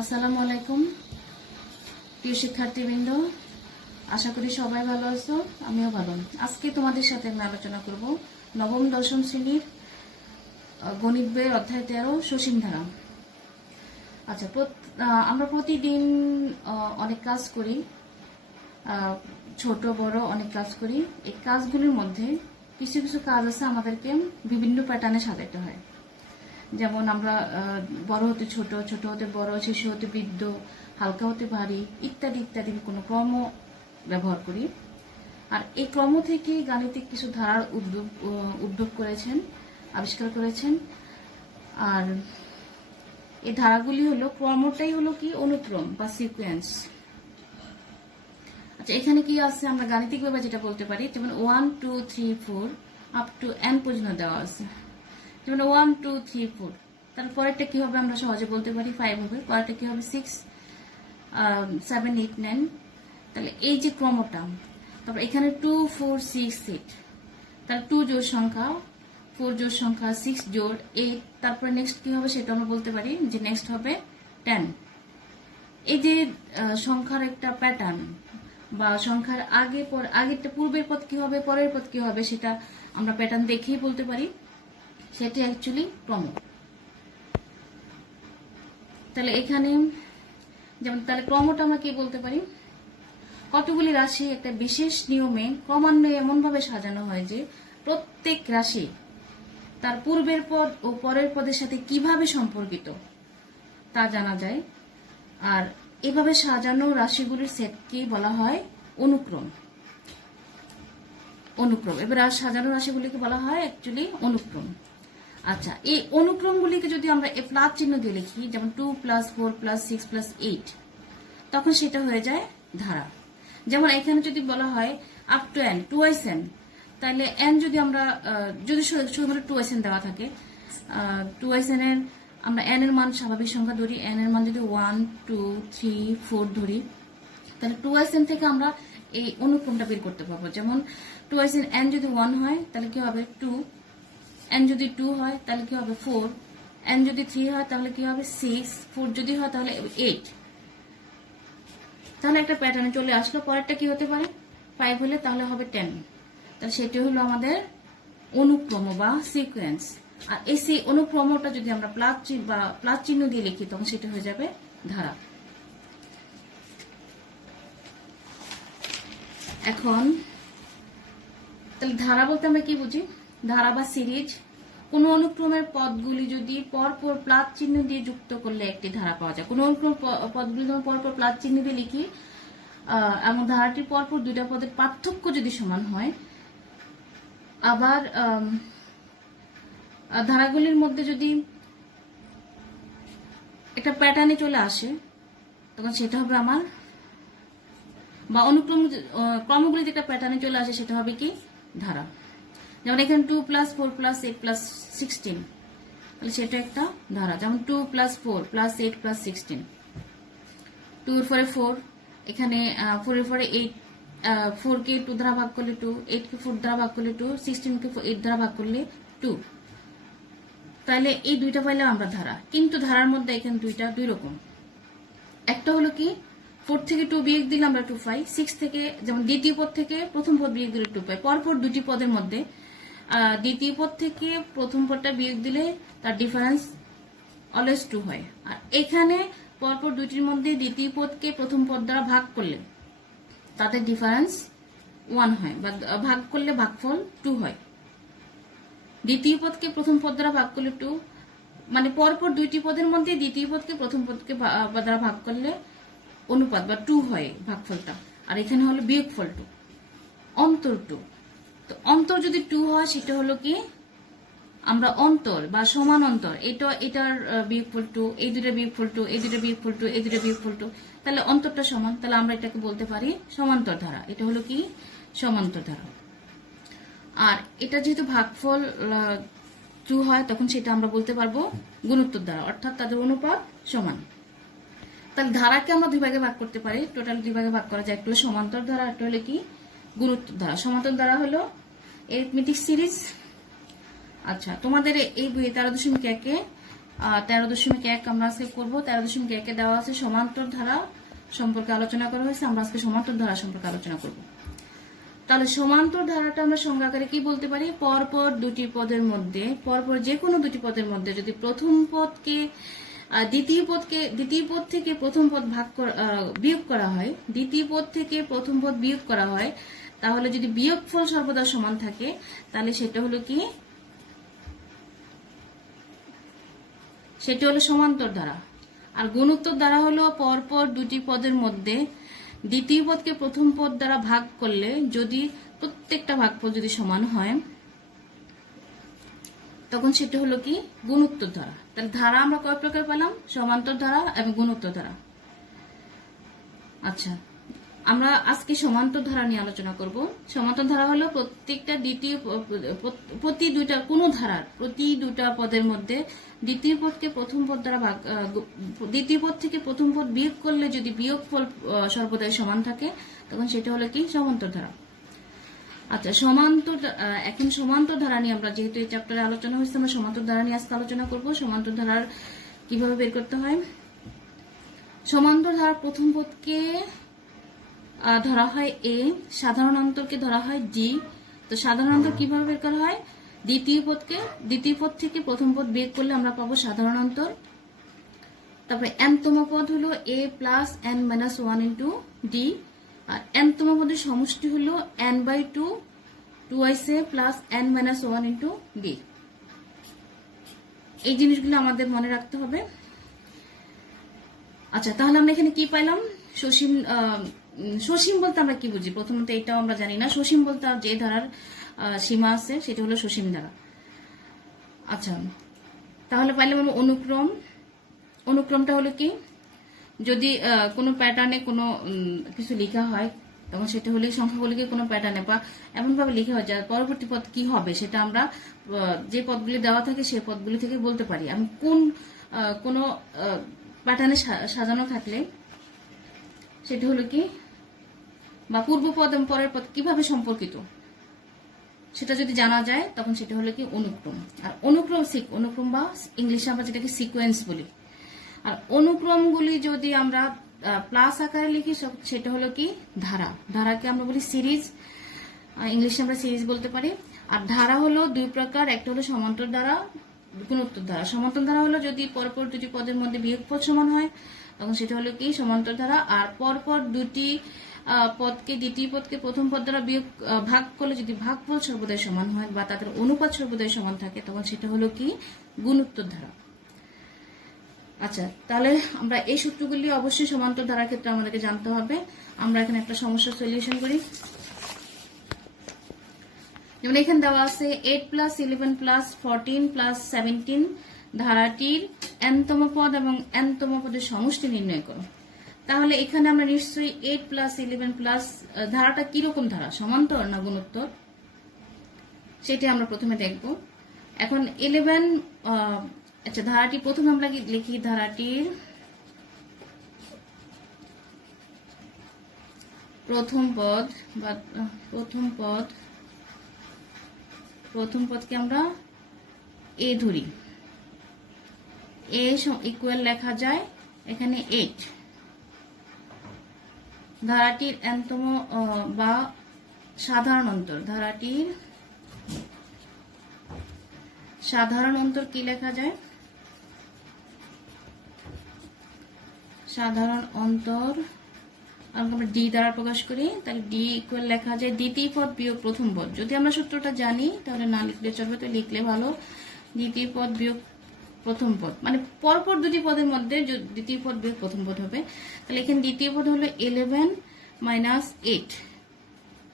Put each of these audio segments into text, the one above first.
আসসালামু আলাইকুম প্রিয় শিক্ষার্থীবৃন্দ, আশা করি সবাই ভালো আছো। আমিও ভালো। আজকে তোমাদের সাথে আমি আলোচনা করব নবম দশম শ্রেণীর গণিত বইয়ের অধ্যায় 13 সসীম ধারা। আচ্ছা, আমরা প্রতিদিন অনেক কাজ করি, ছোট বড় অনেক কাজ করি। এই কাজগুলির মধ্যে কিছু কিছু কাজ আছে আমাদেরকে বিভিন্ন প্যাটার্নে সাজাতে হয়। যেমন আমরা বড় হতে ছোট, ছোট হতে বড়, শিশু হতে বৃদ্ধ, হালকা হতে ভারী ইত্যাদি ইত্যাদি কোনো ক্রম ব্যবহার করি। আর এই ক্রম থেকে গাণিতিক কিছু ধারার উদ্ভব করেছেন, আবিষ্কার করেছেন। আর এই ধারাগুলি হলো, ক্রমটাই হলো কি অনুক্রম বা সিকোয়েন্স। আচ্ছা, এখানে কি আছে আমরা গাণিতিকভাবে যেটা বলতে পারি, যেমন 1 2 3 4 আপ টু n পর্যন্ত দেওয়া আছে। যেমন 1 2 3 4, তারপরেরটা কি হবে আমরা সহজে বলতে পারি 5 হবে, পরেরটা কি হবে 6 7 8 9। তাহলে এই যে ক্রমটা, তারপর এখানে 2 4 6 8, তাহলে 2 জোড় সংখ্যা, 4 জোড় সংখ্যা, 6 জোড় 8, তারপরে নেক্সট কি হবে সেটা আমরা বলতে পারি যে নেক্সট হবে 10। এই যে সংখ্যার একটা প্যাটার্ন বা সংখ্যার আগেরটা পূর্বের পদ কি হবে, পরের পদ কি হবে, সেটা আমরা প্যাটার্ন দেখেই বলতে পারি সেটি অ্যাকচুয়ালি ক্রম। তাহলে এখানে যেমন, তাহলে ক্রমটা আমরা কি বলতে পারি, কতগুলি রাশি একটা বিশেষ নিয়মে ক্রমান্বয়ে এমনভাবে সাজানো হয় যে প্রত্যেক রাশি তার পূর্বের পদ ও পরের পদের সাথে কিভাবে সম্পর্কিত তা জানা যায়। আর এভাবে সাজানো রাশিগুলির সেটকে বলা হয় অনুক্রম। এবার সাজানো রাশিগুলিকে বলা হয় অ্যাকচুয়ালি অনুক্রম। আচ্ছা, এই অনুক্রমগুলিকে যদি আমরা প্লাস চিহ্ন দিয়ে লিখি, যেমন 2 + 4 + 6 + 8, তখন সেটা হয়ে যায় ধারা। যেমন এখানে যদি বলা হয় আপ টু n, 2n, তাহলে n যদি আমরা যদি শুধুমাত্র 2n দেওয়া থাকে, 2n এর আমরা n এর মান স্বাভাবিক সংখ্যা ধরি, n এর মান যদি 1 2 3 4 ধরি, তাহলে 2n থেকে আমরা এই অনুক্রমটা বের করতে পারবো। যেমন 2n n যদি 1 হয় তাহলে কি হবে 2, n যদি 2 হয় তাহলে কি হবে 4, n যদি 3 হয় তাহলে কি হবে 6, 4 যদি হয় তাহলে 8। তাহলে একটা প্যাটার্নে চলে আসলো। পরেরটা কি হতে পারে 5 হলে তাহলে হবে 10। তাহলে সেটি হলো আমাদের অনুক্রম বা সিকোয়েন্স। আর এই অনুক্রমটা যদি আমরা প্লাস চিহ্ন দিয়ে লিখি তখন সেটা হয়ে যাবে ধারা। এখন তাহলে ধারা বলতে আমরা কি বুঝি, ধারা বা সিরিজ, কোন অনুক্রমের পদগুলি যদি পরপর প্লাস চিহ্ন দিয়ে যুক্ত করলে একটি ধারা পাওয়া যায়। কোন অনুক্রম পদগুলি যখন পরপর প্লাস চিহ্ন দিয়ে লিখি এবং ধারাটির পরপর দুইটা পদের পার্থক্য যদি সমান হয়, আবার ধারাগুলির মধ্যে যদি একটা প্যাটার্নে চলে আসে তখন সেটা হবে আমার, বা ক্রমগুলি যেটা প্যাটার্নে চলে আসে সেটা হবে কি ধারা। যেমন এখানে 2 + 4 + 8 + 16, তাহলে সেটা একটা ধারা। যেমন 2 + 4 + 8 + 16, 2 এর পরে 4, এখানে 4 এর পরে 8, 4 কে 2 দ্বারা ভাগ করলে 2, 8 কে 4 দ্বারা ভাগ করলে 2, 16 কে 8 দ্বারা ভাগ করলে 2। তাহলে এই দুইটা পাইলে আমরা ধারা। কিন্তু ধারার মধ্যে এখানে দুই রকম। একটা হলো কি 4 থেকে 2 বিয়োগ দিলে আমরা 2 পাই, 6 থেকে যেমন দ্বিতীয় পদ থেকে প্রথম পদ বিয়োগ দিলে 2 পাই। পরপর দুটি পদের মধ্যে দ্বিতীয় পদ থেকে প্রথম পদটা বিয়োগ দিলে তার ডিফারেন্স অলওয়েজ 2 হয়। আর এখানে পরপর দুইটির মধ্যে দ্বিতীয় পদকে প্রথম পদ দ্বারা ভাগ করলে তাদের ডিফারেন্স 1 হয়, বা ভাগ করলে ভাগফল 2 হয়। দ্বিতীয় পদকে প্রথম পদ দ্বারা ভাগ করলে 2, মানে পরপর দুইটি পদের মধ্যে দ্বিতীয় পদকে প্রথম পদকে দ্বারা ভাগ করলে অনুপাত বা 2 হয় ভাগফলটা। আর এখানে হলো বিয়োগফল 2, অন্তর 2। তো অন্তর যদি 2 হয় সেটা হলো কি আমরা অন্তর বা সমান অন্তর, এটার বিয়োগফল 2, এই দুটো বিয়োগফল 2, এই দুটো বিয়োগফল 2, এই দুটো বিয়োগফল 2, তাহলে অন্তরটা সমান। তাহলে আমরা এটাকে বলতে পারি সমান্তর ধারা। এটা হলো কি সমান্তর ধারা। আর এটা যেহেতু ভাগফল 2 হয় তখন সেটা আমরা বলতে পারবো গুণোত্তর ধারা, অর্থাৎ তাদের অনুপাত সমান। তাহলে ধারাকে আমরা দুই ভাগে ভাগ করতে পারি, টোটাল দুই ভাগে ভাগ করা যায়। একটা হলো সমান্তর ধারা, একটা হলো কি গুণোত্তর ধারা। সমান্তর ধারা হলো এরিথমেটিক সিরিজ। আচ্ছা, তোমাদের এই বইয়ে 13.1-এ 13.1 আমরা আজকে করবো। 13.1 এ দেওয়া আছে সমান্তর ধারা সম্পর্কে আলোচনা করা হয়েছে। আমরা আজকে সমান্তর ধারা সম্পর্কে আলোচনা করব। তাহলে সমান্তর ধারাটা আমরা সংজ্ঞা আকারে কি বলতে পারি? পরপর দুটি পদের মধ্যে, পরপর যে কোনো দুটি পদের মধ্যে যদি প্রথম পদকে দ্বিতীয় পদ থেকে প্রথম পদ বিয়োগ করা হয়, দ্বিতীয় পদ থেকে প্রথম পদ বিয়োগ করা হয়, তাহলে যদি বিয়োগফল সর্বদা সমান থাকে তাহলে সেটা হলো কি? সেটা হলো সমান্তর ধারা। আর গুণোত্তর ধারা হলো পরপর দুটি পদের মধ্যে দ্বিতীয় পদকে প্রথম পদ দ্বারা ভাগ করলে যদি প্রত্যেকটা ভাগফল যদি সমান হয় তখন সেটা হলো কি? গুণোত্তর ধারা। তাহলে ধারা আমরা কয় প্রকার পেলাম? সমান্তর ধারা এবং গুণোত্তর ধারা। আচ্ছা, আমরা আজকে সমান্তর ধারা নিয়ে আলোচনা করব। সমান্তর ধারা হলো প্রতি দুইটা পদের মধ্যে দ্বিতীয় পদকে প্রথম পদ দ্বারা দ্বিতীয় পদ থেকে প্রথম পদ বিয়োগ করলে যদি বিয়োগফল সর্বদাই সমান থাকে তখন সেটা হলো কি? সমান্তর ধারা। আচ্ছা, এখন সমান্তর ধারা নিয়ে আমরা যেহেতু এই চ্যাপ্টারে আলোচনা হয়েছে, আমরা সমান্তর ধারা নিয়ে আজকে আলোচনা করব। সমান্তর ধারার কিভাবে বের করতে হয়? সমান্তর ধারার প্রথম পদকে ধরা হয় এ, সাধারণ অন্তরকে ধরা হয় ডি। তো সাধারণ অন্তর কিভাবে বের করা হয়? দ্বিতীয় পদ থেকে প্রথম পদ বিয়োগ করলে আমরা পাবো সাধারণ অন্তর। তারপরে এনতম পদ হলো A plus N minus 1 into D. আর এনতম পদের সমষ্টি হলো n/2 2ic plus n minus 1 into D. এই জিনিসগুলো আমাদের মনে রাখতে হবে। আচ্ছা, তাহলে আমরা এখানে কি পাইলাম? সসীম বলতে আমরা কি বুঝি? প্রথমত এটাও আমরা জানি না। সসীম বলতে যে ধারার সীমা আছে সেটা হলো সসীম ধারা। আচ্ছা, তাহলে পাইলাম আমরা অনুক্রম। অনুক্রমটা হলো কি? যদি কোনো প্যাটার্নে কোনো কিছু লেখা হয় তখন সেটা হলে সংখ্যাগুলিকে কোনো প্যাটার্নে বা এমনভাবে লেখা হয় যে পরবর্তী পদ কি হবে সেটা আমরা যে পদগুলি দেওয়া থাকে সেই পদগুলি থেকে বলতে পারি। আমি কোনো প্যাটার্নে সাজানো থাকলে সেটা হলো কি? বা পূর্ব পদ এবং পরের পদ কিভাবে সম্পর্কিত সেটা যদি জানা যায় তখন সেটা হলো কি? অনুক্রম। আর অনুক্রম বা ইংলিশে আমরা যেটাকে সিকোয়েন্স বলি। আর অনুক্রমগুলি যদি আমরা প্লাস আকারে লিখি সেটা হলো কি? ধারা। ধারাকে আমরা বলি সিরিজ, ইংলিশে আমরা সিরিজ বলতে পারি। আর ধারা হলো দুই প্রকার, একটা হলো সমান্তর ধারা, গুণোত্তর ধারা। সমান্তর ধারা হলো যদি পরপর দুটি পদের মধ্যে বিয়োগফল সমান হয় তখন সেটা হলো কি? সমান্তর ধারা। আর পরপর দুটি দ্বিতীয় পদকে প্রথম পদ দ্বারা ভাগ করলে যদি ভাগফল সর্বদাই সমান হয় বা তাদের অনুপাত সর্বদাই সমান থাকে তখন সেটা হলো কি? গুণোত্তর ধারা। আচ্ছা, তাহলে আমরা এই সূত্রগুলি অবশ্যই সমান্তর ধারার ক্ষেত্রে আমাদেরকে জানতে হবে। আমরা এখানে একটা সমস্যার সলিউশন করি। যেমন এখানে দেওয়া আছে 8 প্লাস 11 প্লাস 14 প্লাস 17 ধারাটির nতম পদ এবং nতম পদের সমষ্টি নির্ণয় করো। তাহলে এখানে আমরা নিশ্চয়ই 8 প্লাস 11 প্লাস ধারাটা কিরকম ধারা? সমান্তর না গুণোত্তর? সেটি আমরা প্রথমে দেখব। এখন 11 আচ্ছা, ধারাটি প্রথমে আমরা লিখি ধারাটির প্রথম পদকে আমরা এ ধরি। এ ইকুয়াল লেখা যায় এখানে 8। ধারাটির nতম বা সাধারণ অন্তর, ধারাটির সাধারণ অন্তর কি লেখা যায়? সাধারণ অন্তর আমরা ডি দ্বারা প্রকাশ করি। তাহলে ডি ইকুয়াল লেখা যায় দ্বিতীয় পদ বিয়োগ প্রথম পদ। যদি আমরা সূত্রটা জানি তাহলে না লিখলে চলবে, তো লিখলে ভালো। দ্বিতীয় পদ বিয়োগ প্রথম পদ মানে পরপর দুটি পদের মধ্যে দ্বিতীয় পদ বিয়োগ প্রথম পদ হবে। তাহলে এখানে দ্বিতীয় পদ হলো 11 মাইনাস 8,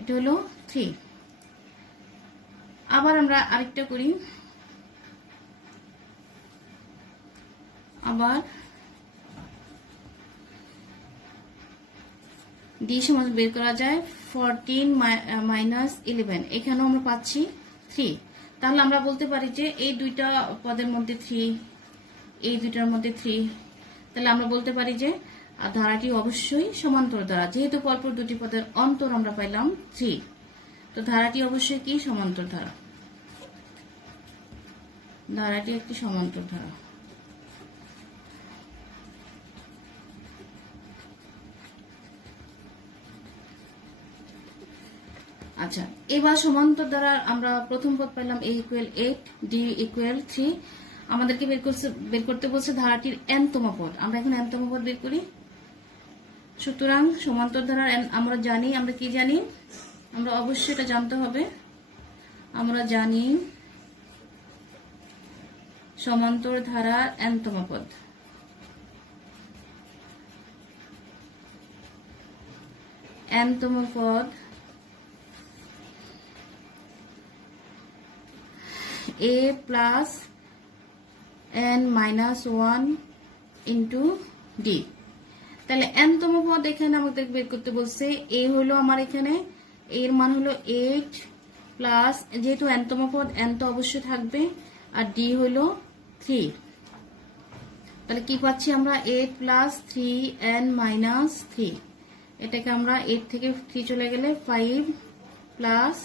এটা হলো 3। আবার আমরা আরেকটা করি। আবার ডি সমান বের করা যায় 14 মাইনাস 11, এখানেও আমরা পাচ্ছি 3। তাহলে আমরা বলতে পারি যে এই দুইটা পদের মধ্যে 3, এই দুইটার মধ্যে 3। তাহলে আমরা বলতে পারি যে ধারাটি অবশ্যই সমান্তর ধারা, যেহেতু পরপর দুটি পদের অন্তর আমরা পাইলাম 3, তো ধারাটি অবশ্যই কি? সমান্তর ধারা। ধারাটি একটি সমান্তর ধারা। আচ্ছা, এবার সমান্তর দ্বারা আমরা প্রথম পদ পেলাম a ইকুয়াল 8, d ইকুয়াল 3। আমাদেরকে বের করতে বলছে ধারাটির n-তম পদ। আমরা এখন n-তম পদ বের করি। সুতরাং সমান্তর ধারার আমরা জানি, আমরা কি জানি, আমরা অবশ্যই এটা জানতে হবে। আমরা জানি সমান্তর ধারার n-তম পদ। n-তম পদ a plus n minus 1 into D. তাহলে n-তম পদ এখানে আমাদের বের করতে বলছে। a হলো আমার এখানে, এর মান হলো 8 প্লাস, যেহেতু n-তম পদ n তো অবশ্যই থাকবে, আর d হলো 3। তাহলে কি পাচ্ছি আমরা 8 প্লাস 3n মাইনাস 3। এটাকে আমরা 8 থেকে 3 চলে গেলে 5 প্লাস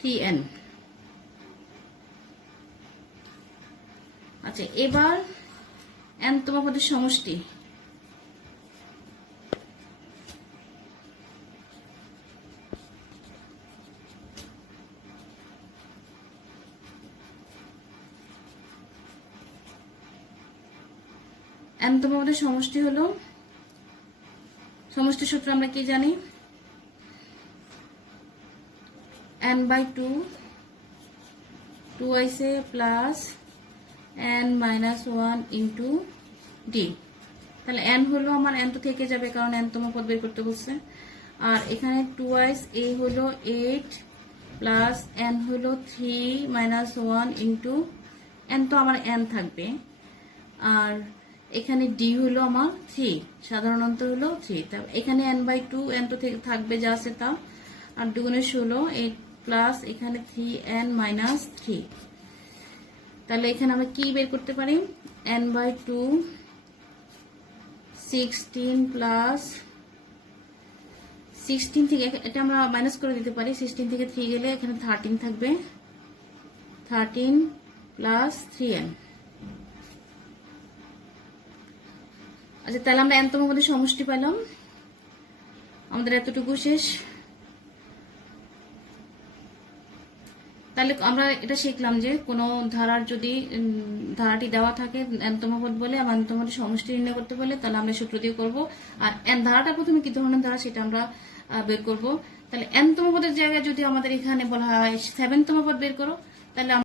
3n। আচ্ছা, এবার n-তম পদের সমষ্টি। n-তম পদের সমষ্টি হলো, সমষ্টি সূত্র আমরা কি জানি, n/2 2ic plus n minus 1 into D. তাহলে n হলো আমার, n তো থেকে যাবে কারণ n-তম পদ বের করতে বলছে। আর এখানে 2ic a হলো 8 প্লাস n হলো 3 মাইনাস 1 ইন্টু n তো আমার n থাকবে, আর এখানে ডি হলো আমার 3, সাধারণত হলো 3। তাহলে এখানে n/2, n তো থাকবে যা আছে তা, আর 2 গুণে 16, 8 প্লাস এখানে 3n মাইনাস 3। তাহলে এখানে আমরা কি বের করতে পারি, n/2 16 প্লাস 16 থেকে, এটা আমরা মাইনাস করে দিতে পারি, 16 থেকে 3 গেলে এখানে 13 থাকবে, 13 প্লাস 3n। আচ্ছা, তাহলে আমরা n-তম পদের সমষ্টি পেলাম। আমাদের এতটুকু শেষ। তাহলে আমরা এটা শিখলাম যে কোনো ধারার যদি ধারাটি দেওয়া থাকে n-তম পদ বলে, আর n-তম পদের সমষ্টি নির্ণয় করতে বলে, তাহলে আমরা সূত্র দিয়ে করবো। আর ধারাটা প্রথমে কি ধরনের ধারা সেটা আমরা বের করব। তাহলে n-তম পদের জায়গায় যদি আমাদের এখানে বলা হয় 7-তম পদ বের করো, তাহলে